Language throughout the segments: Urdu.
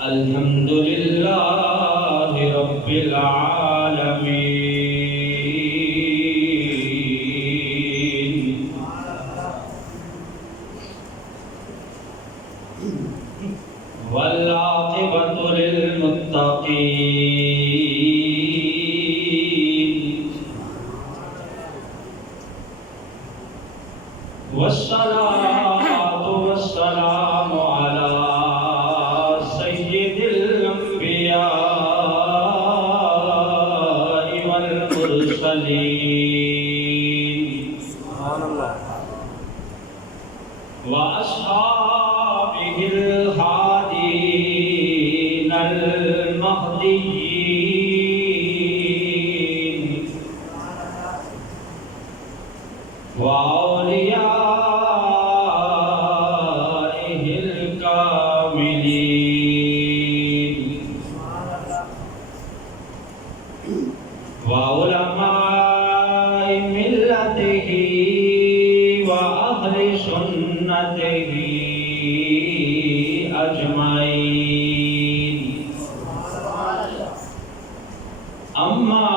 الحمد لله رب العالمين والعاقبة للمتقين والصلاة والسلام على سيد الأنبياء والمرسلين وأصحابه الهادين المهديين وأوليائه الكاملين وعلماء ملته وأهل سنته أجمعين أما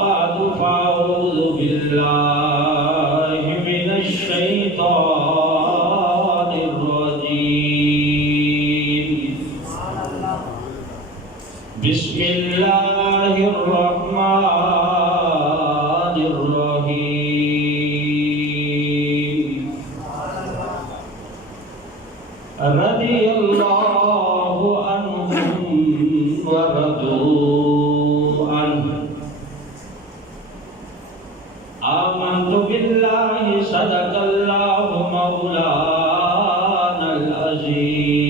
بعد فأعوذ بالله من الشيطان الرجيم بسم الله الرحمن الرحيم رضي الله عنهم ورضوا عنه آمنت بالله صدق الله مولانا العظيم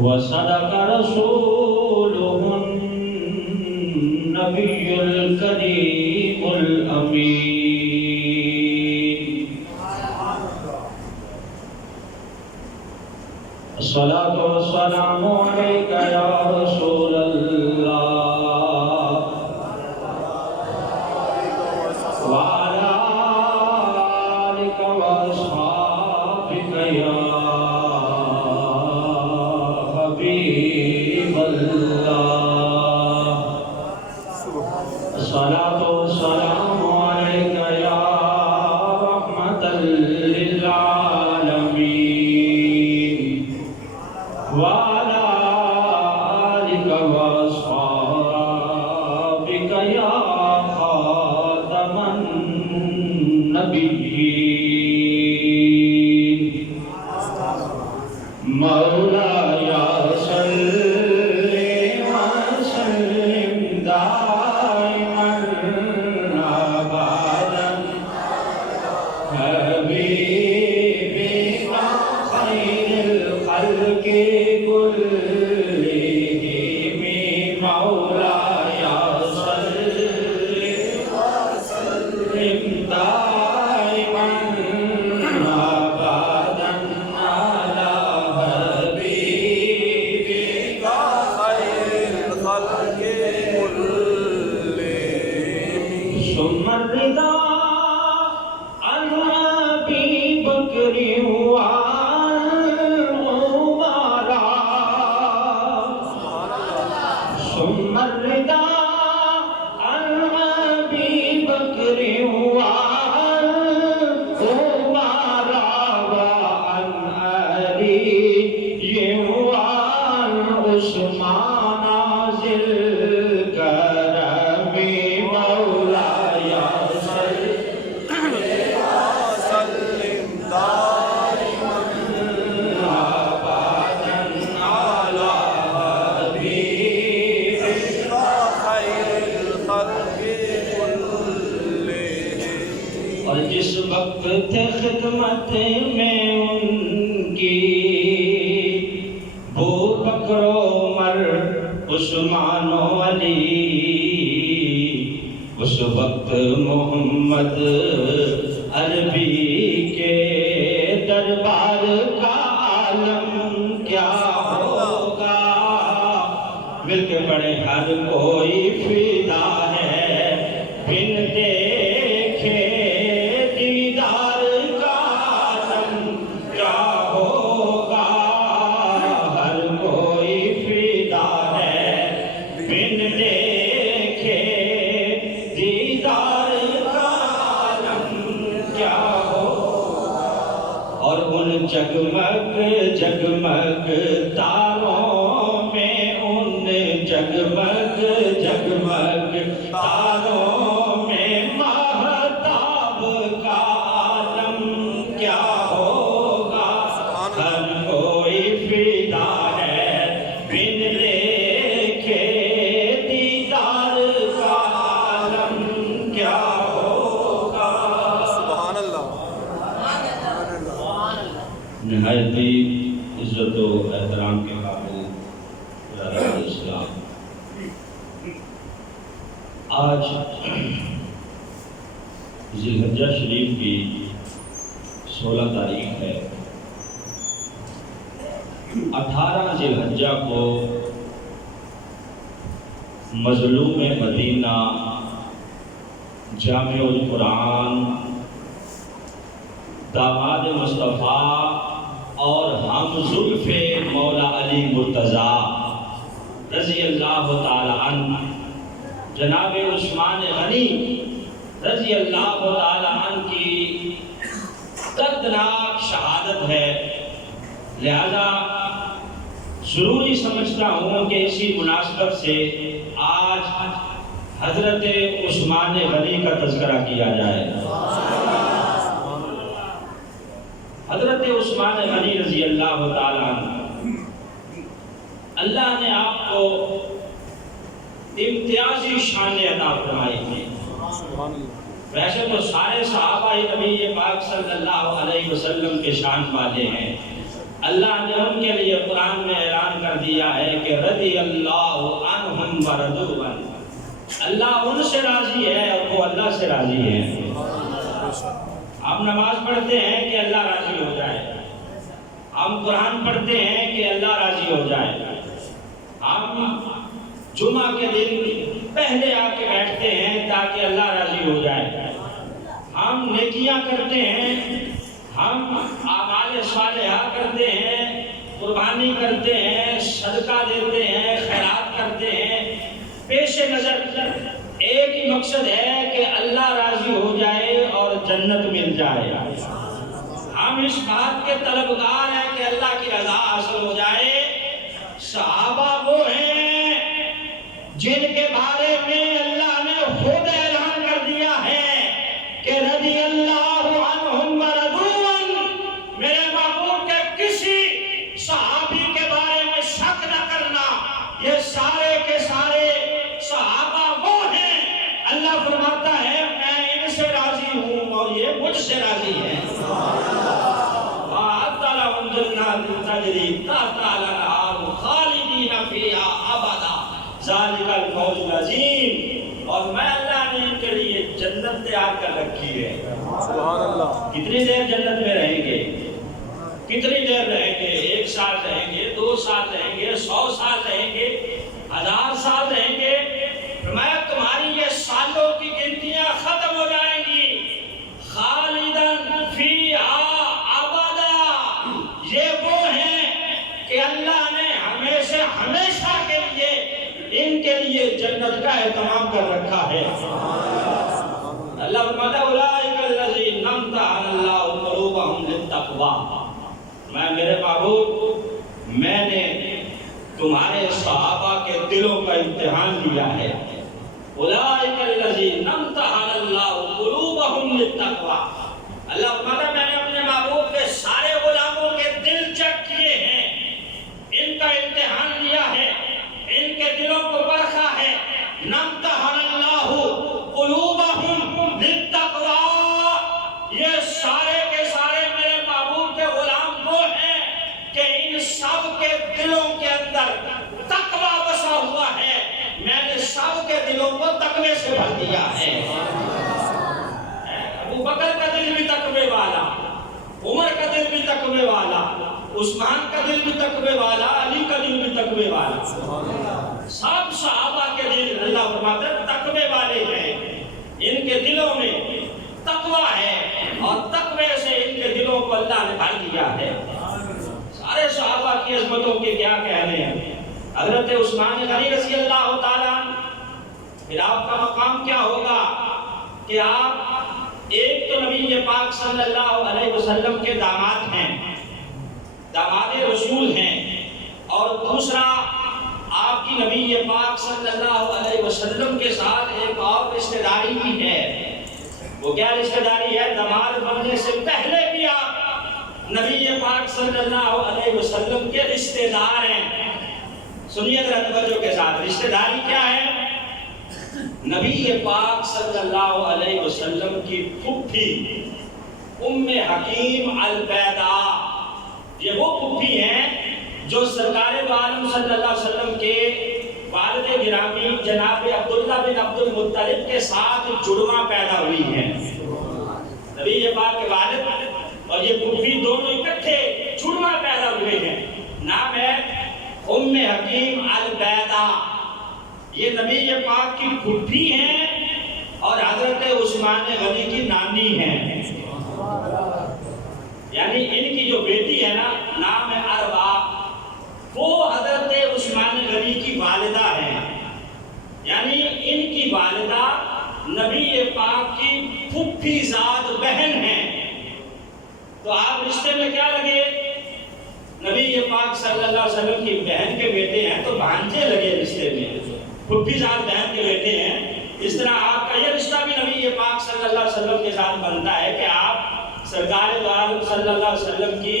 وصدق رسوله النبي الكريم الأمين الصلاة والسلام عليك يا رسول الله وعلى آلك وأصحابك يا حبيب الله الصلاة والسلام عليك يا رحمة للعالمين وعلى آلك وأصحابك يا خاتم النبيين مولاي صل وسلم دائما أبدا حبيبك خير الخلق كلهم مولاي صل وسلم دائما أبدا على حبيبك خير الخلق كلهم ثم الرضا عن أبي بكر ثم الرضا عن أبي بكر وعن عمر وعن علي وعن عثمان ذي الكرم مولاي صل وسلم دائما أبدا على حبيبك خير الخلق كلهم اور جس وقت خدمت میں ان کی ابو بکر عمر عثمان و علی اس وقت محمد عربی کے دربار کا عالم کیا ہوگا مل کے پڑھے ہر کوئی فدا ہے جگمگ جگمگ تاروں میں ان جگمگ جگمگ تاروں میں ماہتاب کا عالم کیا ہوگا ہر کوئی فدا ہے بن دیکھے دیدار کا عالم کیا ہوگا سبحان اللہ نہایت ہی عزت و احترام کے قابل علیہ السلام، آج ذی الحجہ شریف کی 16 تاریخ ہے۔ 18 ذی الحجہ کو مظلوم مدینہ جامع القرآن داماد مصطفیٰ اور ہم زلف مولا علی مرتضیٰ رضی اللہ تعالی عنہ جناب عثمان غنی رضی اللہ تعالی عنہ کی دردناک شہادت ہے، لہذا ضروری سمجھتا ہوں کہ اسی مناسبت سے آج حضرت عثمان غنی کا تذکرہ کیا جائے۔ حضرت عثمان غنی رضی اللہ تعالی عنہ، اللہ نے آپ کو امتیازی شان عطا فرمائی تھی۔ ویسے تو سارے صحابہ نبی پاک صلی اللہ علیہ وسلم کے شان والے ہیں، اللہ نے ان کے لیے قرآن میں اعلان کر دیا ہے کہ رضی اللہ عنہم ورضوا عنہ، اللہ ان سے راضی ہے اور وہ اللہ سے راضی ہے۔ ہم نماز پڑھتے ہیں کہ اللہ راضی ہو جائے، ہم قرآن پڑھتے ہیں کہ اللہ راضی ہو جائے، ہم جمعہ کے دن پہلے آ کے بیٹھتے ہیں تاکہ اللہ راضی ہو جائے، ہم نیکیاں کرتے ہیں، ہم اعمال صالحہ کرتے ہیں، قربانی کرتے ہیں، صدقہ دیتے ہیں، خیرات کرتے ہیں، پیش نظر ایک ہی مقصد ہے کہ اللہ راضی ہو جائے اور جنت مل جائے۔ ہم اس بات کے طلبگار ہیں کہ اللہ کی رضا حاصل ہو جائے۔ صحابہ وہ ہیں جن کے بارے میں اللہ نے خود اعلان کر دیا ہے کہ رضی اللہ عنہم ورضوا عنہ، میرے محبوب کے کسی صحابی کے بارے میں شک نہ کرنا، یہ سارے کے سارے صحابہ وہ ہیں، اللہ فرماتا ہے میں ان سے راضی ہوں اور یہ مجھ سے راضی ہے۔ وَأَعَدَّ لَهُمْ جَنَّاتٍ تَجْرِي تَحْتَهَا الْأَنْهَارُ خَالِدِينَ فِيهَا أَبَدًا ذَلِكَ الْفَوْزُ الْعَظِيمُ، اور میں اللہ نے ان کے لیے جنت تیار کر رکھی ہے۔ سبحان اللہ۔ کتنی دیر جنت میں رہیں گے؟ کتنی دیر رہیں گے؟ 1 سال رہیں گے، 2 سال رہیں گے، 100 سال رہیں گے، 1000 سال رہیں گے؟ فرمایا تمہاری یہ سالوں کی گنتیاں ختم ہو جائیں گی۔ خالدن فیہا ابدا، یہ وہ ہیں کہ اللہ نے ہمیشہ کے لیے ان کے لیے جنت کا اہتمام کر رکھا ہے۔ اللہ فرماتا ہے اولئک الذین امتحن اللہ قلوبہم للتقوی، میں میرے محبوب میں نے تمہارے صحابہ کے دلوں کا امتحان لیا ہے۔ اولئک الذین امتحن اللہ قلوبہم للتقوی، اللہ فرماتا ہے میں نے اپنے محبوب کے سارے غلاموں کے دل چیک کیے ہیں، ان کا امتحان لیا ہے، ان کے دلوں کو پرکھا ہے۔ امتحن اللہ قلوبہم للتقوی، یہ سارے کے سارے میرے محبوب کے غلام وہ ہیں کہ ان سب کے دلوں کے اندر تقوی بسا ہوا ہے، میں نے سب کے دلوں کو تقوی سے بھر دیا ہے۔ ابو بکر کا دل بھی تقوی والا، عمر کا دل بھی تقوی والا، عثمان کا دل بھی تقوی والا، علی کا دل بھی تقوی والا، سب صحابہ کے دل اللہ فرماتا ہے تقوی والے ہیں، ان کے دلوں میں تقوی ہے اور تقوی سے ان کے دلوں کو اللہ نے بھر دیا ہے۔ سارے صحابہ کی عظمتوں کے کیا کہنے ہیں۔ حضرت عثمان غنی رضی اللہ تعالیٰ پھر آپ کا مقام کیا ہوگا کہ آپ ایک تو نبی پاک صلی اللہ علیہ وسلم کے داماد ہیں، داماد رسول ہیں، اور دوسرا آپ کی نبی پاک صلی اللہ علیہ وسلم کے ساتھ ایک اور رشتہ داری بھی ہے۔ وہ کیا رشتہ داری ہے؟ داماد بننے سے پہلے بھی آپ نبی پاک صلی اللہ علیہ وسلم کے رشتہ دار ہیں۔ سنیے ذرا توجہ کے ساتھ، رشتہ داری کیا ہے؟ نبی پاک صلی اللہ علیہ وسلم کی پھوپھی ام حکیم البیضاء، یہ وہ پھوپھی ہیں جو سرکار دو عالم صلی اللہ علیہ وسلم کے والد گرامی جناب عبداللہ بن عبد المطلب کے ساتھ جڑواں پیدا ہوئی ہیں۔ نبی پاک کے والد اور یہ پھوپھی دونوں اکٹھے جڑواں پیدا ہوئے ہیں۔ نام ہے ام حکیم البیضاء۔ یہ نبی پاک کی پھوپھی ہیں اور حضرت عثمان غنی کی نانی ہیں، یعنی ان کی جو بیٹی ہے نا، نام ہے اروا، وہ حضرت عثمان غنی کی والدہ ہیں، یعنی ان کی والدہ نبی پاک کی پھوپھی زاد بہن ہیں۔ تو آپ رشتے میں کیا لگے؟ نبی پاک صلی اللہ علیہ وسلم کی بہن کے بیٹے ہیں تو بھانجے لگے رشتے میں، پھوپھی زاد بہن کے بیٹے ہیں۔ اس طرح آپ کا یہ رشتہ بھی نبی پاک صلی اللہ علیہ وسلم کے ساتھ بنتا ہے کہ آپ سرکار دو عالم صلی اللہ علیہ وسلم کی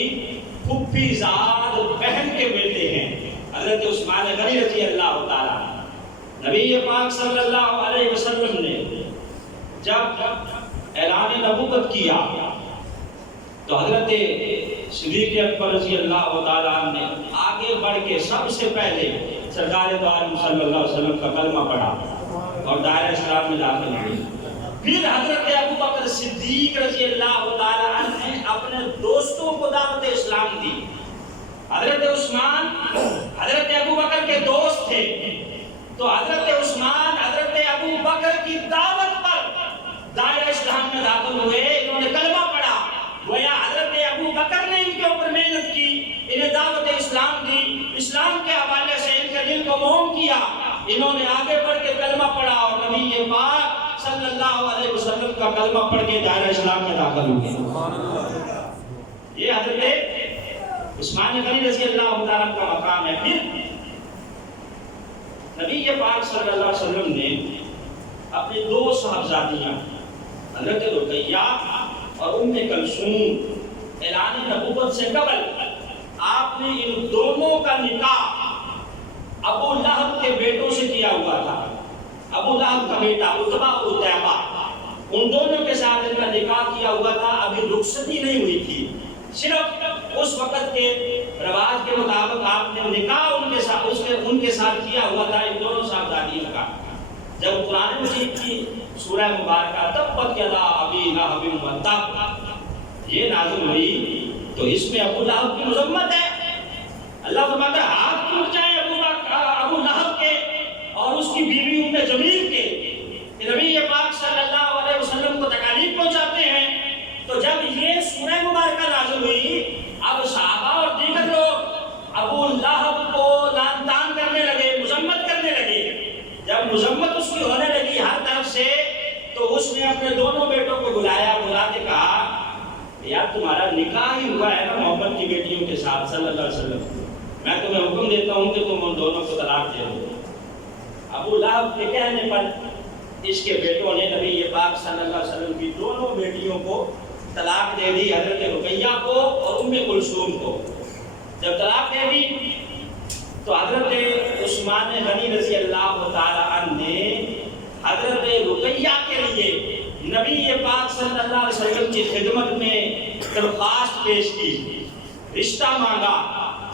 پھوپھی زاد بہن کے بیٹے ہیں، حضرت عثمان غنی رضی اللہ تعالیٰ۔ نبی پاک صلی اللہ علیہ وسلم نے جب اعلان نبوت کیا تو حضرت صدیق اکبر رضی اللہ تعالیٰ نے آگے بڑھ کے سب سے پہلے سرکار دو عالم صلی اللہ علیہ وسلم کا کلمہ پڑھا اور دائرہ اسلام میں داخل ہوئے۔ پھر حضرت ابو بکر صدیق رضی اللہ تعالیٰ عنہ نے اپنے دوستوں کو دعوت اسلام دی۔ حضرت عثمان حضرت ابو بکر کے دوست تھے، تو حضرت عثمان حضرت ابو بکر کی دعوت پر دائرہ اسلام میں داخل ہوئے، انہوں نے کلمہ پڑھا، گویا حضرت ابو بکر نے ان کے اوپر محنت کی، انہیں دعوت اسلام دی، اسلام کے حوالے سے ان کے دل کو موم کیا، انہوں نے آگے بڑھ کے کلمہ پڑھا اور نبی پاک صلی اللہ علیہ وسلم کا کلمہ پڑھ کے دائرہ اسلام میں داخل ہوئے۔ یہ حضرت عثمان غنی رضی اللہ تعالیٰ کا مقام ہے۔ پھر نبی پاک صلی اللہ علیہ وسلم نے اپنی دو صاحبزادیاں حضرت رقیہ اور ام کلثوم اعلان نبوت سے قبل آپ نے ان دونوں کا نکاح ابو لہب کے بیٹوں سے کیا ہوا تھا۔ ابو لہب کا بیٹا عتبہ اور عتیبہ، ان دونوں کے ساتھ ان کا نکاح کیا ہوا تھا، ابھی رخصتی نہیں ہوئی تھی، صرف اس وقت کے رواج کے مطابق آپ نے نکاح ان کے ساتھ کیا ہوا تھا، ان دونوں صاحبزادیوں کا۔ جب قرآن مجید کی سورہ مبارکہ تبت یدا ابی لہب وتب یہ نازل ہوئی تو اس میں ابو لہب کی مذمت ہے۔ اللہ فرماتا ہے ہاتھ ٹوٹ جائیں ابو لہب کے اور اس کی بیوی ام جمیل کے، کہ نبی پاک صلی اللہ علیہ وسلم کو تکالیف پہنچاتے ہیں۔ تو جب یہ سورہ مبارکہ نازل ہوئی، اب صحابہ اور دیگر لوگ ابو لہب کو لعن طعن کرنے لگے، مذمت کرنے لگے۔ جب مذمت اس کی ہونے لگی ہر طرف سے، تو اس نے اپنے دونوں بیٹوں کو بلایا، بلا کے کہا یار تمہارا نکاح ہی ہوا ہے نا محمد کی بیٹیوں کے ساتھ صلی اللہ علیہ وسلم، میں تمہیں حکم دیتا ہوں کہ تم ان دونوں کو طلاق دے دو۔ ابو لہب کے کہنے پر اس کے بیٹوں نے نبی پاک صلی اللہ علیہ وسلم کی دونوں بیٹیوں کو طلاق دے دی، حضرت رقیہ کو اور ام کلثوم کو۔ جب طلاق دے دی تو حضرت عثمان غنی رضی اللہ تعالیٰ عنہ نے حضرت رقیہ کے لیے نبی پاک صلی اللہ علیہ وسلم کی خدمت میں درخواست پیش کی، رشتہ مانگا۔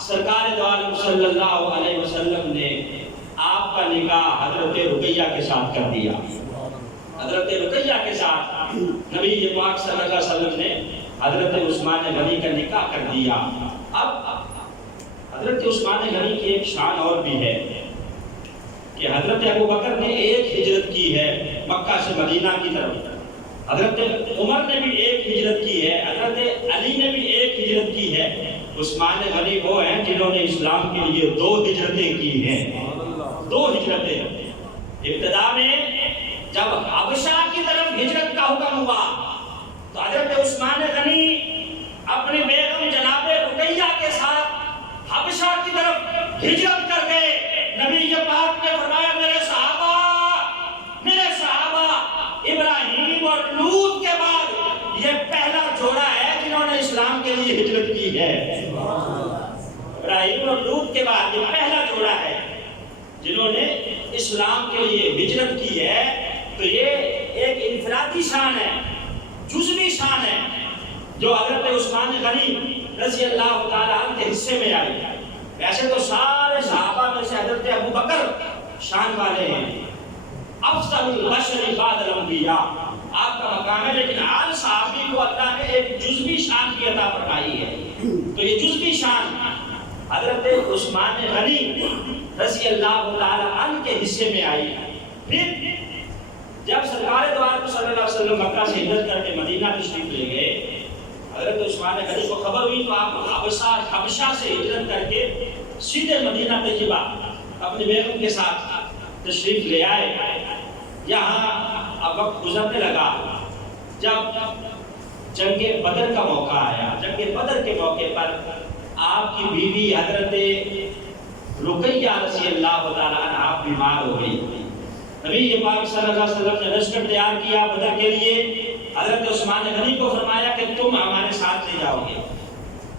سرکار دو عالم صلی اللہ علیہ وسلم نے آپ کا نکاح حضرت رقیہ کے ساتھ کر دیا۔ حضرت رقیہ کے ساتھ نبی پاک صلی اللہ علیہ وسلم نے حضرت عثمان غنی کا نکاح کر دیا۔ اب حضرت عثمان غنی کی ایک شان اور بھی ہے کہ حضرت ابو بکر نے ایک ہجرت کی ہے مکہ سے مدینہ کی طرف، حضرت عمر نے بھی ایک ہجرت کی ہے، حضرت علی نے بھی ایک ہجرت کی ہے۔ عثمان غنی وہ ہیں جنہوں نے اسلام کے لیے 2 ہجرتیں کی ہیں، 2 ہجرتیں۔ ابتدا میں جب حبشہ کی طرف ہجرت کا حکم ہوا تو حضرت عثمان غنی اپنے بیگم جناب رقیہ کے ساتھ اور لوط کے بعد یہ پہلا جوڑا ہے جنہوں نے اسلام کے لیے ہجرت کی ہے۔ ابراہیم اور لوط کے بعد یہ پہلا جوڑا ہے جنہوں نے اسلام کے لیے ہجرت کی ہے۔ تو یہ ایک انفرادی شان ہے، جزوی شان ہے، جو حضرت عثمان غنی رضی اللہ تعالیٰ عنہ کے حصے میں آئی۔ ویسے تو سارے صحابہ میں سے حضرت ابو بکر شان والے ہیں، افضل البشر بعد الانبیاء، آپ کا مقام ہے، لیکن ہر صحابی کو اللہ نے ایک جزوی شان کی عطا فرمائی ہے۔ تو یہ جزوی شان حضرت عثمان غنی رضی اللہ تعالیٰ عنہ کے حصے میں آئی۔ پھر جب سرکار دو عالم صلی اللہ علیہ وسلم مکہ سے ہجرت کر کے مدینہ تشریف لے گئے، حضرت عثمان غنی کو خبر ہوئی تو آپ حبشہ سے ہجرت کر کے سیدھے مدینہ طیبہ اپنی بیگم کے ساتھ تشریف لے آئے۔ یہاں اب وقت گزرنے لگا، جب جنگ بدر کا موقع آیا، جنگ بدر کے موقع پر آپ کی بیوی حضرت رقیہ رضی اللہ تعالیٰ عنہ آپ بیمار ہو گئی۔ نبی پاک صلی اللہ علیہ وسلم نے لشکر تیار کیا بدر کے لیے، حضرت عثمان غنی کو فرمایا کہ تم ہمارے ساتھ لے جاؤ گے،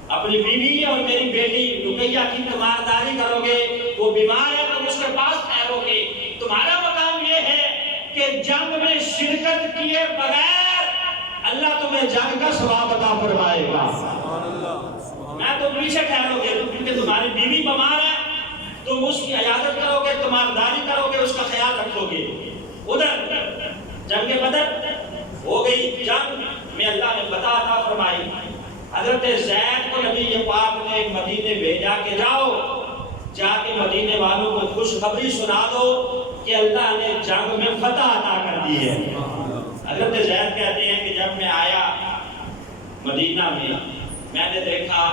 اپنی بیوی اور میری بیٹی رقیہ کی تیمارداری کرو گے، وہ بیمار ہے تم اس کے پاس ٹھہرو گے، تمہارا مقام یہ ہے کہ جنگ میں شرکت کیے بغیر اللہ تمہیں جنگ کا ثواب عطا فرمائے گا۔ میں تم پیچھے ٹھہرو گے کیونکہ تمہاری بیوی بیمار ہے، تم اس کی عیادت کرو گے، تیمارداری کرو گے، اس کا خیال رکھو گے۔ ادھر جنگ بدر ہو گئی، جنگ میں اللہ نے فتح عطا فرمائی۔ حضرت زید کو نبی پاک نے مدینے بھیجا کہ جاؤ، جا کے مدینے والوں کو خوشخبری سنا دو کہ اللہ نے جنگ میں فتح عطا کر دی ہے۔ حضرت زید کہتے ہیں کہ جب میں آیا مدینہ میں نے دیکھا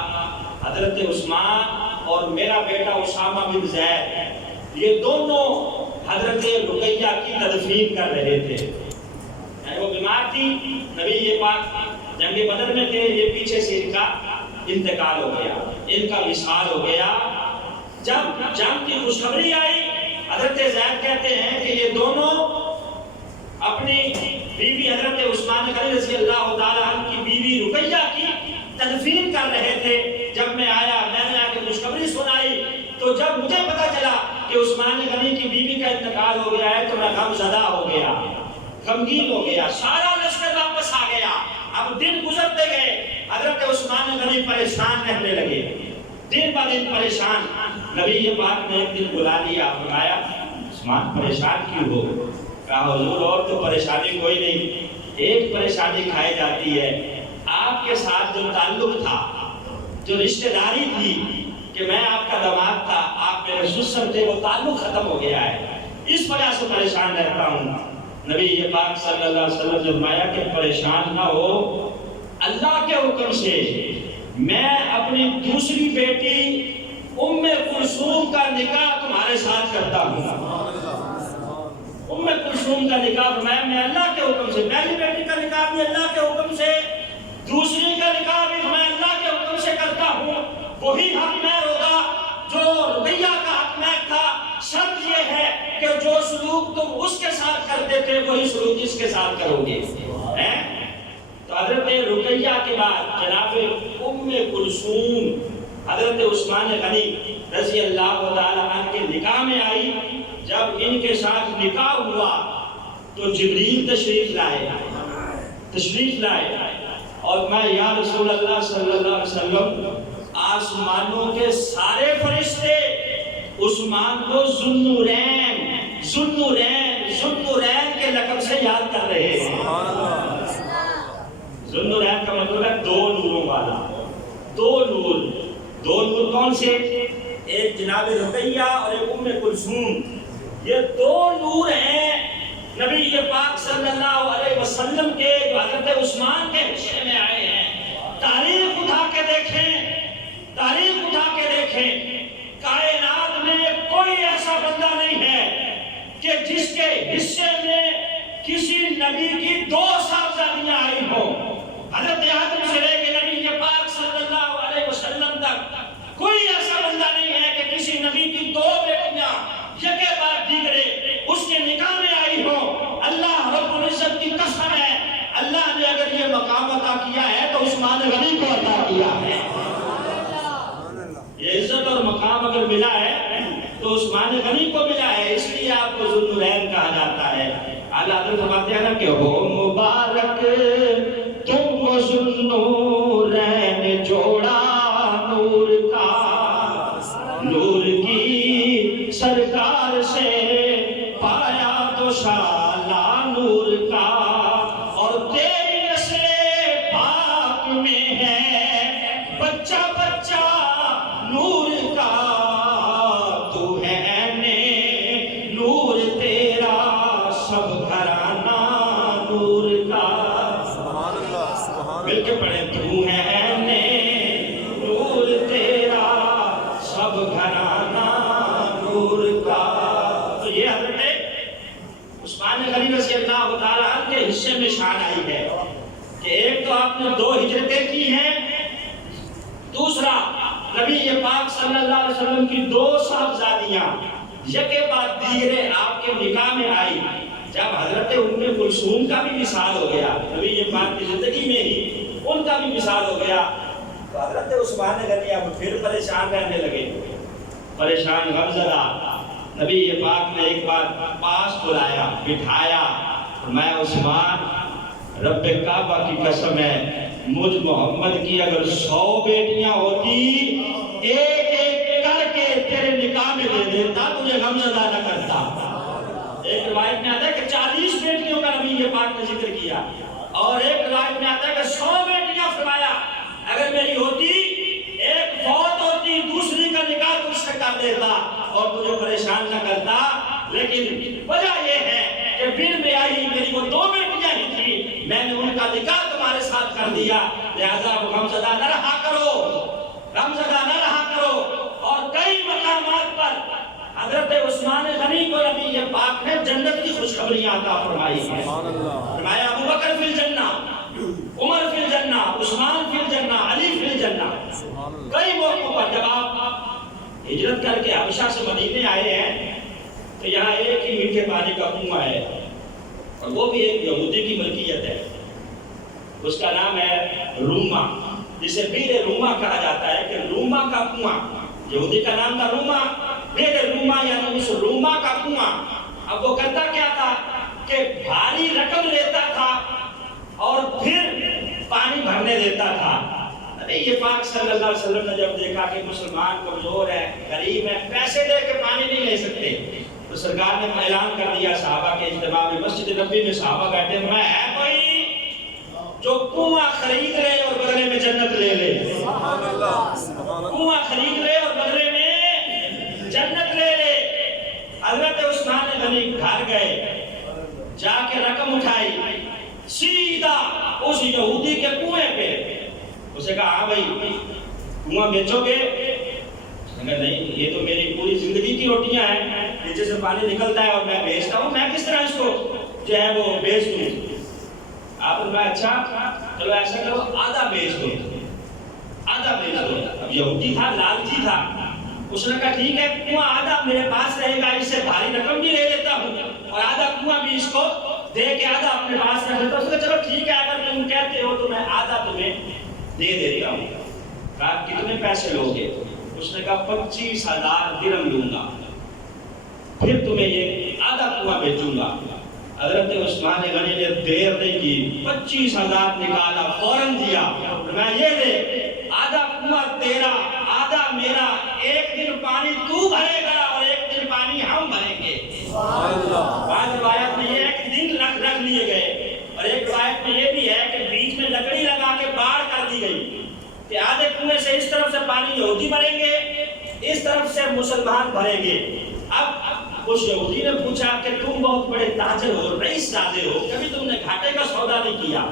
حضرت عثمان اور میرا بیٹا اسامہ بن زید یہ دونوں حضرت رقیہ کی تدفین کر رہے تھے۔ وہ بیمار تھی، نبی پاک جنگ بدر میں تھے، یہ پیچھے سے ان کا انتقال ہو گیا، ان کا وصال ہو گیا۔ جب جنگ کی خوشخبری آئی، حضرت زید کہتے ہیں کہ یہ دونوں اپنی بیوی حضرت عثمان غنی رضی اللہ تعالیٰ عنہ کی بیوی رقیہ کی تدفین کر رہے تھے۔ جب میں آیا، میں نے آ کے خوشخبری سنائی، تو جب مجھے پتا چلا کہ عثمان غنی کی بیوی کا انتقال ہو گیا ہے تو میں غم زدہ ہو گیا، غمگین ہو گیا، سارا لشکر واپس آ گیا۔ اب دن گزرتے گئے، حضرت عثمان غنی پریشان رہنے لگے، دن بہ دن پریشان۔ نبی پاک نے ایک دن بلا لیا، فرمایا عثمان پریشان کیوں ہو؟ کہا حضور اور تو پریشانی کوئی نہیں، ایک پریشانی کھائی جاتی ہے، آپ کے ساتھ جو تعلق تھا، جو رشتہ داری تھی کہ میں آپ کا داماد تھا، آپ میرے سسر تھے، وہ تعلق ختم ہو گیا ہے، اس وجہ سے پریشان رہتا ہوں۔ نبی پاک صلی اللہ علیہ وسلم نے فرمایا کہ پریشان نہ ہو، اللہ کے حکم سے میں اپنی دوسری بیٹی ام کلثوم کا نکاح تمہارے ساتھ کرتا ہوں۔ ام کلثوم کا نکاح فرمایا میں اللہ کے حکم سے، پہلی بیٹی کا نکاح بھی اللہ کے حکم سے، دوسری کا نکاح بھی میں اللہ کے حکم سے کرتا ہوں۔ وہی حق مہر ہوگا جو رقیہ کا حق مہر تھا، شرط یہ ہے کہ جو سلوک تم اس کے ساتھ کرتے تھے وہی سلوک اس کے ساتھ کرو گے۔ تو حضرت رقیہ کے بعد جناب ام کلثوم حضرت عثمان غنی رضی اللہ تعالیٰ عنہ کے نکاح میں آئی۔ جب ان کے ساتھ نکاح ہوا تو جبریل تشریف لائے اور میں یا رسول اللہ صلی اللہ علیہ وسلم آسمانوں کے سارے فرشتے عثمان کو ذوالنورین کے لقب سے یاد کر رہے ہیں۔ ذوالنورین کا مطلب ہے دو نوروں والا، دو نور کون سے؟ ایک جناب رقیہ اور ایک ام کلثوم، یہ دو نور ہیں نبی پاک صلی اللہ علیہ وسلم کے جو حضرت عثمان کے حصے میں آئے ہیں۔ تاریخ اٹھا کے دیکھیں، کائنات میں کوئی ایسا بندہ نہیں ہے کہ جس کے حصے میں کسی نبی کی دو صاحبزادیاں آئی ہوں۔ حضرت آدم سے لے کے نبی پاک صلی اللہ علیہ وسلم تک کوئی ایسا بندہ نہیں ہے کہ کسی نبی کی دو بیٹیاں یکے بعد دیگرے اس کے نکاح میں آئی ہوں۔ اللہ رب العزت کی قسم ہے عطا کیا ہے تو عثمان غنی کو عطا کیا ہے. یہ عزت اور مقام اگر ملا ہے تو عثمان غنی کو ملا ہے، اس لیے آپ کو ذوالنورین کہا جاتا ہے. اعلیٰ حضرت فرماتے ہیں نا کہ ہو مبارک تم کو ذوالنورین جوڑا نور کا، نور کی سرکار سے پایا تو شالا نور کا، اور تیری نسل پاک میں ہے بچہ بچہ نور کا، تو ہے نے نور تیرا سب گھرانہ نور کا. سبحان اللہ سبحان مل کے پڑھیں. تو ہے نے نور تیرا سب گھرانہ نور کا. تو یہ حضرت عثمان غنی رضی اللہ تعالیٰ عنہ کے حصے میں شان آئی ہے کہ ایک تو آپ نے 2 ہجرتیں کی ہیں، دوسرا نبی پاک صلی اللہ علیہ وسلم کی 2 صاحبزادیاں یکے بعد دیگرے آپ کے نکاح میں آئی. جب حضرت ام کلثوم کا بھی وصال ہو گیا نبی پاک کی زندگی میں ہی ان کا بھی وصال ہو گیا، تو حضرت عثمان غنی اب پھر پریشان رہنے لگے، پریشان غمزدہ. نبی پاک نے ایک بار پاس بلایا، بٹھایا، میں عثمان رب کعبہ کی قسم ہے مجھ محمد کی اگر 100 بیٹیاں ہوتی ایک ایک کر کے تیرے نکاح میں دے دیتا، تجھے غمزدہ نہ کرتا. ایک روایت میں آتا ہے کہ 40 بیٹیوں کا نبی پاک نے ذکر کیا، اور ایک روایت میں آتا ہے کہ 100 بیٹیاں فرمایا اگر میری ہوتی ایک فوت ہوتی دوسری کا نکاح تجھ سے کر دیتا اور تجھے پریشان نہ کرتا. لیکن وجہ یہ ہے کہ بن بیاہی میری وہ 2 بیٹیاں ہی تھی، میں نے ان کا نکاح تمہارے ساتھ کر دیا، لہذا غمزدہ نہ رہا کرو، غمزدہ نہ رہا کرو. اور کئی مقامات پر حضرت عثمان غنی کو نبی پاک نے جنت کی خوشخبریاں عطا فرمائی ہیں. فرمایا ابو بکر فی الجنہ، عمر فی الجنہ، عثمان فی الجنہ، علی فی الجنہ. کئی موقعوں پر جب آپ ہجرت کر کے حبشہ سے مدینے آئے ہیں تو یہاں ایک ہی میٹھے پانی کا کنواں ہے، اور وہ بھی ایک یہودی کی ملکیت ہے. اس کا نام ہے روما، جسے بیر روما کہا جاتا ہے کہ روما کا کنواں. یہودی کا نام تھا روما، بیر روما یعنی اس روما کا کنواں. اب وہ کرتا کیا تھا کہ بھاری رقم لیتا تھا اور پھر پانی بھرنے دیتا تھا. یہ پاک صلی اللہ علیہ وسلم نے جب دیکھا کہ مسلمان کمزور ہے، غریب ہے، پیسے دے کے پانی نہیں لے سکتے، تو سرکار نے اعلان کر دیا صحابہ کے اجتماع میں، مسجد نبوی میں صحابہ بیٹھے، میں ہے کوئی جو کنواں خرید لے اور بدلے میں جنت لے لے. کنواں خرید لے اور بدلے میں جنت لے لے. حضرت عثمان غنی گھر گئے، جا کے رقم اٹھائی، سیدھا اس یہودی کے کنویں پہ. اسے کہا ہاں بھائی کنواں بیچو گے؟ اس نے کہا نہیں، یہ تو میری پوری زندگی کی روٹیاں ہیں، نیچے سے پانی نکلتا ہے اور میں بیچتا ہوں، میں کس طرح اس کو جو ہے وہ بیچ دوں؟ آپ نے کہا اچھا چلو ایسا کرو آدھا بیچ دو، آدھا بیچ دو. اب یہودی تھا، لالچی تھا، اس نے کہا ٹھیک ہے کنواں آدھا میرے پاس رہے گا، اس سے بھاری رقم بھی لے لیتا ہوں اور آدھا کنواں بھی اس کو دے کے آدھا اپنے پاس رکھ لیتا ہوں. اس نے کہا چلو ٹھیک ہے اگر تم کہتے ہو تو میں آدھا تمہیں دے دیتا ہوں. کہا کتنے پیسے لوگے؟ اس نے کہا 25,000 درہم لوں گا، پھر تمہیں یہ آدھا کنواں بیچوں گا. حضرت عثمان غنی نے دیر نہیں کی، 25,000 نکالا، فوراً دیا. میں یہ دے آدھا کنواں تیرا آدھا میرا، ایک دن پانی تو بھرے گا اور ایک دن پانی ہم بھریں گے. بعض روایت میں یہ ایک دن رکھ لیے گئے، اور ایک روایت میں یہ بھی ہے کہ بیچ میں لکڑی لگا کے باڑ کر دی گئی کہ آدھے کنویں سے اس طرف سے پانی یہودی بھریں گے، اس طرف سے مسلمان بھریں گے. اب اس یہودی نے پوچھا کہ تم بہت بڑے تاجر ہو، رئیس زادے ہو، کبھی تم نے گھاٹے کا سودا نہیں کیا،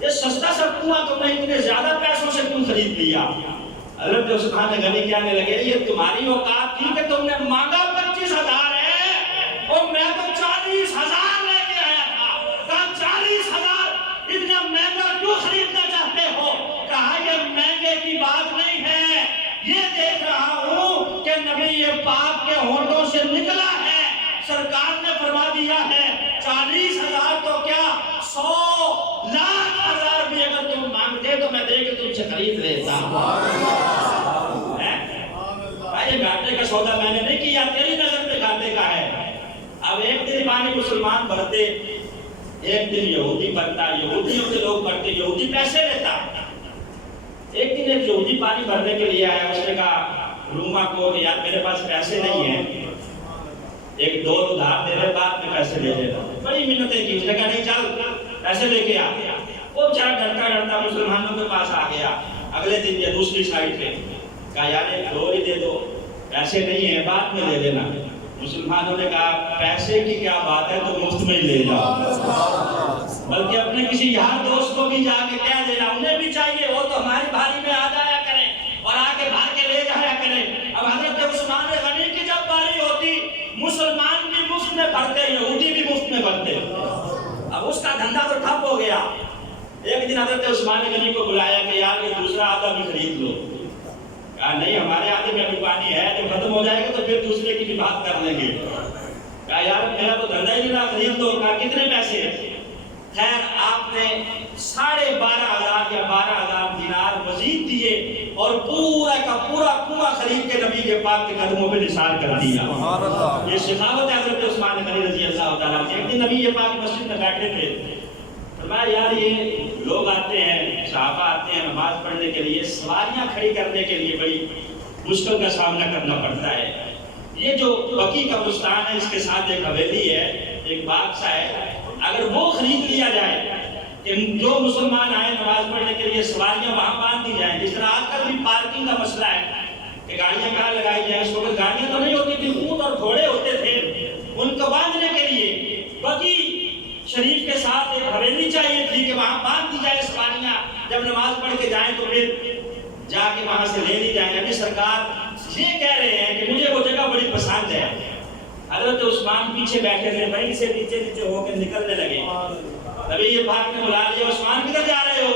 یہ سستا سا کنواں تم نے اتنے زیادہ پیسوں سے کیوں خرید لیا؟ حضرت عثمان غنی کہنے لگے یہ تمہاری اوقات تھی کہ تم نے مانگا 25,000 ہے اور میں تو 40,000 لے کے آیا تھا. کہا 40,000 اتنا مہنگا کیوں خریدنا چاہتے ہو؟ کہا یہ مہنگے کی بات نہیں ہے، یہ دیکھ رہا ہوں کہ نبی پاک کے ہونٹوں سے نکلا ہے، سرکار نے فرما دیا ہے 40,000 تو کیا 100,00,000 بھی اگر تم خرید لیتا. بھائی گھاٹے کا سودا میں نے نہیں کیا، تیری نظر میں گھاٹے کا ہے. اب ایک دن پانی مسلمان بھرتے، ایک دن یہودی بھرتا، یہودیوں کے لوگ بھرتے، یہودی پیسے لیتا. ایک دن ایک یہودی پانی بھرنے کے لیے آیا، اس نے کہا روما کو کہ یار میرے پاس پیسے نہیں ہیں، ایک دو ادھار دے رہے، بعد میں پیسے لے لینا. بڑی منتیں کی، اس نے کہا نہیں چل پیسے لے کے آ. وہ بیچارہ ڈرتا ڈرتا مسلمانوں کے پاس آ گیا. اگلے دن یا دوسری سائڈ پہ کہا یار ایک ڈور ہی دے دو، پیسے نہیں ہیں بعد میں لے لینا. مسلمانوں نے کہا پیسے کی کیا بات ہے، تو مفت میں ہی لے جاؤ، بلکہ اپنے کسی یار دوست کو بھی جا کے کہہ دینا، انہیں بھی چاہیے، وہ تو ہماری بھاری میں آ جایا کریں اور آ کے بھر کے لے جایا کریں. اب حضرت عثمان غنی کی جب باری ہوتی، مسلمان بھی مفت میں بھرتے، یہودی بھی مفت میں بھرتے. اب اس کا دھندا تو ٹھپ ہو گیا. ایک دن حضرت عثمان غنی کو بلایا کہ یار یہ دوسرا آدھا بھی خرید لو. کہا نہیں ہمارے آدھے میں ابھی پانی ہے، جب ختم ہو جائے گا تو پھر دوسرے کی بھی بات کر لیں گے. کہا یار میرا تو دھندا ہی نہیں رہا، خرید دو. کہا کتنے پیسے؟ خیر آپ نے 12,500 یا 12,000 دینار مزید دیے اور پورا کا پورا کنواں خرید کے نبی کے پاک کے قدموں پہ نثار کر دیا. یہ سخاوت ہے حضرت عثمان غنی رضی اللہ تعالیٰ عنہ. ایک دن نبی پاک مسجد میں بیٹھے تھے، فرمایا یار یہ لوگ آتے ہیں، صحابہ آتے ہیں نماز پڑھنے کے لیے، سواریاں کھڑی کرنے کے لیے بڑی مشکل کا سامنا کرنا پڑتا ہے. یہ جو بقی قبرستان ہے اس کے ساتھ ایک حویلی ہے، ایک باغ سا ہے، اگر وہ خرید لیا جائے کہ جو مسلمان آئے نماز پڑھنے کے لیے سواریاں وہاں باندھ دی جائیں. جس طرح آج کل بھی پارکنگ کا مسئلہ ہے کہ گاڑیاں کہاں لگائی جائیں، اس وقت گاڑیاں تو نہیں ہوتی تھی، اونٹ اور گھوڑے ہوتے تھے، ان کو باندھنے کے لیے بقی شریف کے ساتھ ایک حویلی چاہیے تھی کہ وہاں باندھ دی جائے سواریاں، جب نماز پڑھ کے جائیں تو پھر جا کے وہاں سے لے لی جائیں. ابھی سرکار یہ کہہ رہے ہیں کہ مجھے وہ جگہ بڑی پسند ہے. حضرت عثمان پیچھے بیٹھے تھے، وہیں سے نیچے نیچے ہو کے نکلنے لگے. ابھی یہ پاک نے بلا لیا، عثمان کدھر جا رہے ہو؟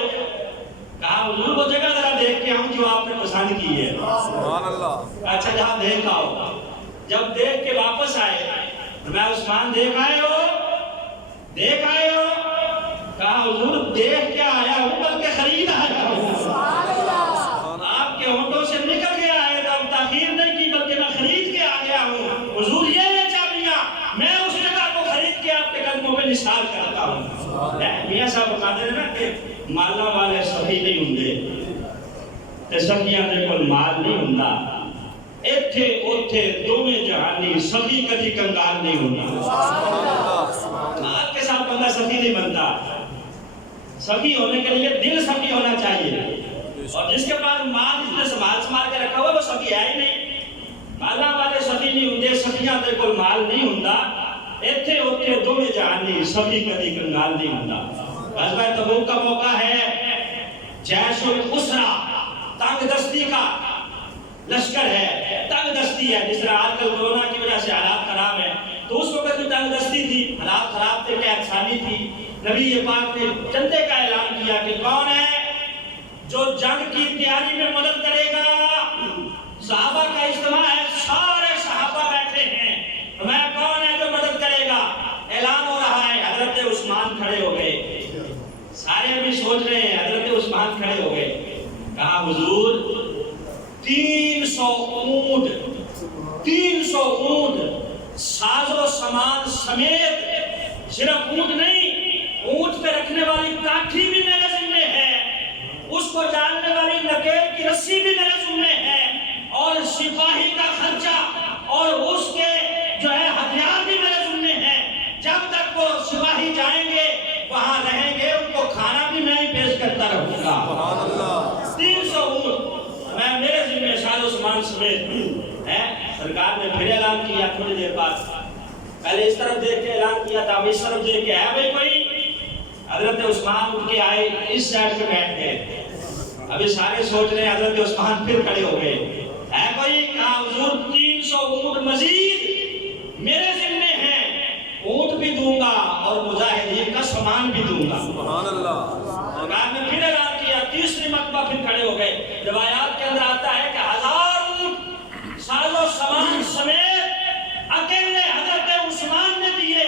کہا حضور وہ جگہ ذرا دیکھ کے آؤں جو آپ نے پسند کی ہے. سبحان اللہ. اچھا جہاں دیکھ آؤ. جب دیکھ کے واپس آئے، میں عثمان دیکھ آئے ہو؟ دیکھ آئے ہو؟ کہا حضور دیکھ کے آیا ہوں بلکہ خرید آیا ہوں. آپ کے ہونٹوں سے نکل گیا ہے تو اب تاخیر نہیں کی بلکہ میں خرید کے آ گیا ہوں. حضور یہ لے چابیاں، میں اس جگہ کو خرید کے آپ کے قدموں پہ نثار کرتا ہوں. میاں صاحب بتاتے ہیں نا کہ مالا والے سخی نہیں ہوندے تے سخیاں دے کول مال نہیں ہوندا. ایتھے اوتھے دوویں جہانی سخی کدی کنگال نہیں ہوندا. مال کے ساتھ بندہ سخی نہیں بنتا. سخی ہونے کے لیے دل سخی ہونا چاہیے، اور جس کے پاس مال اس نے سنبھال کے رکھا ہوا وہ سخی ہے ہی نہیں. مالا والے سخی نہیں ہوندے، سخیاں دے کول مال نہیں ہوندا. ایتھے اوتھے دوویں جہانی سخی کدی کنگال نہیں ہوندا. غزوہ تبوک کا موقع ہے، جیش الاسرا، تنگ دستی کا لشکر ہے، تنگ دستی ہے. جس طرح آج کل کورونا کی وجہ سے حالات خراب ہیں، تو اس وقت بھی تنگ دستی تھی، حالات خراب تھے، قحط سالی تھی. نبی پاک نے چندے کا اعلان کیا کہ کون ہے جو جنگ کی تیاری میں مدد کرے گا. صحابہ کا اجتماع ہے، سارے صحابہ بیٹھے ہیں، میں کون ہے جو مدد کرے گا؟ اعلان ہو رہا ہے. حضرت عثمان کھڑے ہو گئے. سارے بھی سوچ رہے ہیں، حضرت عثمان کھڑے ہو گئے. کہا حضور 300 اونٹ ساز و سامان سمیت، صرف اونٹ نہیں، اونٹ پہ رکھنے والی کاٹھی بھی میرے ذمہ ہے، اس کو ڈالنے والی نکیل کی رسی بھی میرے ذمہ ہے، اور سپاہی کا خرچہ اور اس کے جو ہے ہتھیار بھی میرے ذمہ ہے. جب تک وہ سپاہی جائیں گے وہاں رہیں گے، ان کو کھانا بھی میں ہی پیش کرتا رہوں گا. 300 اونٹ میں میرے ذمہ ساز و سامان سمیت ہے. سرکار نے پھر اعلان کیا تھوڑی دیر بعد. پہلے اس طرف دیکھ کے اعلان کیا تھا، اب اس طرف دیکھ کے ہے بھائی کوئی؟ حضرت عثمان اٹھ کے آئے، اس سائڈ پہ بیٹھ گئے. ابھی سارے سوچ رہے ہیں، حضرت عثمان پھر کھڑے ہو گئے. ہے کوئی؟ کہا حضور 300 اونٹ مزید میرے ذمہ ہیں، اونٹ بھی دوں گا اور مجاہدین کا سامان بھی دوں گا. سبحان اللہ. سرکار نے پھر اعلان کیا، تیسری مرتبہ پھر کھڑے ہو گئے. روایات کے اندر آتا ہے کہ 1000 اونٹ ساز و سامان سمیت اکیلے حضرت عثمان نے دیے.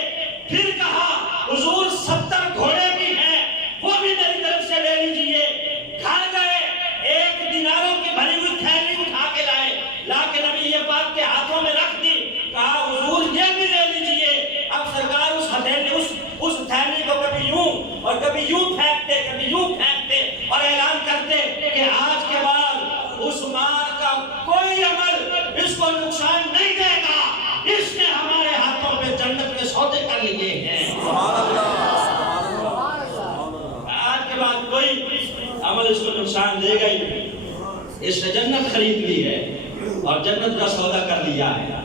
پھر کہا حضور 70 گھوڑے بھی ہیں، وہ بھی میری طرف سے لے لیجئے. گھر گئے، اس کو نقصان دے گا ہی نہیں، اس نے جنت خرید لی ہے اور جنت کا سودا کر لیا ہے۔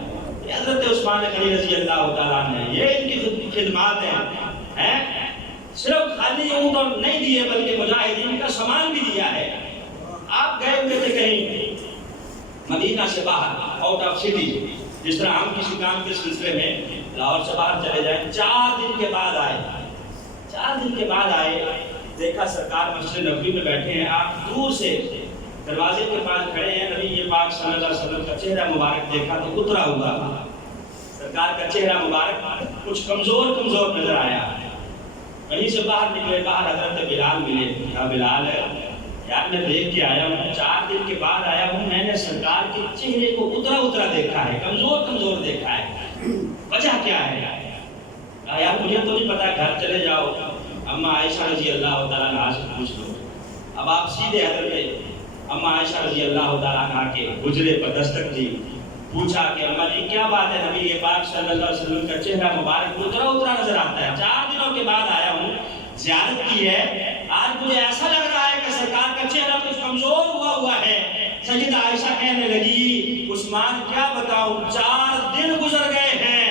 حضرت عثمان غنی رضی اللہ تعالیٰ نے یہ ان کی خدمات ہیں، صرف خالی اونٹ اور نہیں دیے بلکہ مجاہدین کا سامان بھی دیا ہے۔ آپ گئے ہوئے تھے کہیں مدینہ سے باہر، آؤٹ آف سٹی، جس طرح ہم کسی کام کے سلسلے میں لاہور سے باہر چلے جائیں، 4 دن کے بعد آئے، 4 دن کے بعد آئے، دیکھا سرکار مسجد نبوی میں بیٹھے ہیں، آپ دور سے دروازے کے پاس کھڑے ہیں، نبی پاک صلی اللہ علیہ وسلم کا چہرہ مبارک دیکھا تو اترا ہوا تھا، سرکار کا چہرہ مبارک کچھ کمزور کمزور نظر آیا۔ کہیں سے باہر نکلے، باہر حضرت بلال ملے، کہا بلال یار میں دیکھ کے آیا ہوں، 4 دن کے بعد آیا ہوں، میں نے سرکار کے چہرے کو اترا اترا دیکھا ہے، کمزور کمزور دیکھا ہے، وجہ کیا ہے؟ کہا یار مجھے تو نہیں پتا، گھر چلے جاؤ، اما عائشہ رضی اللہ تعالیٰ عنہ سے پوچھ لو۔ اب آپ سیدھے حضرت اما عائشہ رضی اللہ تعالیٰ عنہ کے حجرے پر دستک دی، پوچھا کہ اما جی کیا بات ہے، نبی پاک صلی اللہ علیہ وسلم کا چہرہ مبارک اترا اترا نظر آتا ہے، 4 دنوں کے بعد آیا ہوں، زیارت کی ہے، آج مجھے ایسا لگ رہا ہے کہ سرکار کا چہرہ کچھ کمزور ہوا ہے۔ سیدہ عائشہ کہنے لگی عثمان کیا بتاؤں، 4 دن گزر گئے ہیں،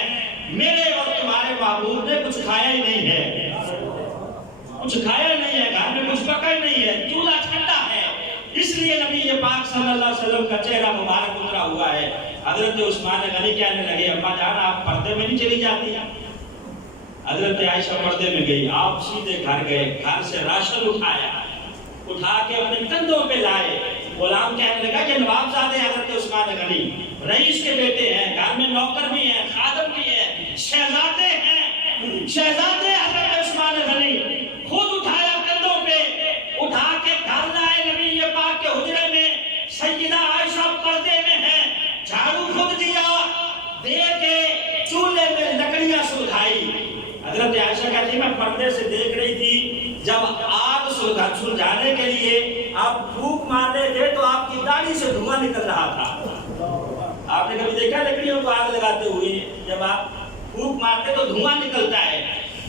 میرے اور تمہارے محبوب نے کچھ کھایا ہی نہیں ہے، کچھ کھایا نہیں ہے، گھر میں کچھ پکا ہی نہیں ہے، چولہا ٹھنڈا ہے، اس لیے نبی پاک صلی اللہ علیہ وسلم کا چہرہ مبارک اترا ہوا ہے۔ حضرت عثمان غنی کہنے لگے اما جان آپ پردے میں نہیں چلی جاتی؟ حضرت عائشہ پردے میں گئی، آپ سیدھے گھر گئے، گھر سے راشن اٹھایا، اٹھا کے اپنے کندھوں پہ لائے۔ غلام کہنے لگا کہ نوابزادے حضرت عثمان غنی رئیس کے بیٹے ہیں، گھر میں نوکر بھی ہیں، خادم بھی ہیں، شہزادے ہیں، شہزادے حضرت عثمان غنی خود اٹھایا کندھوں پہ، اٹھا کے گھر لائے نبی پاک کے حجرے میں، سیدہ عائشہ پردے میں ہیں، جھاڑو خود دیا، دے کے چولہے میں لکڑیاں سلجھائی۔ حضرت عائشہ کہتی میں پردے سے دیکھ رہی تھی، جب آگ سلجھانے کے لیے آپ پھونک مارتے تھے تو آپ کی داڑھی سے دھواں نکل رہا تھا۔ آپ نے کبھی دیکھا لکڑیوں کو آگ لگاتے ہوئے جب آپ پھونک مارتے تو دھواں نکلتا ہے؟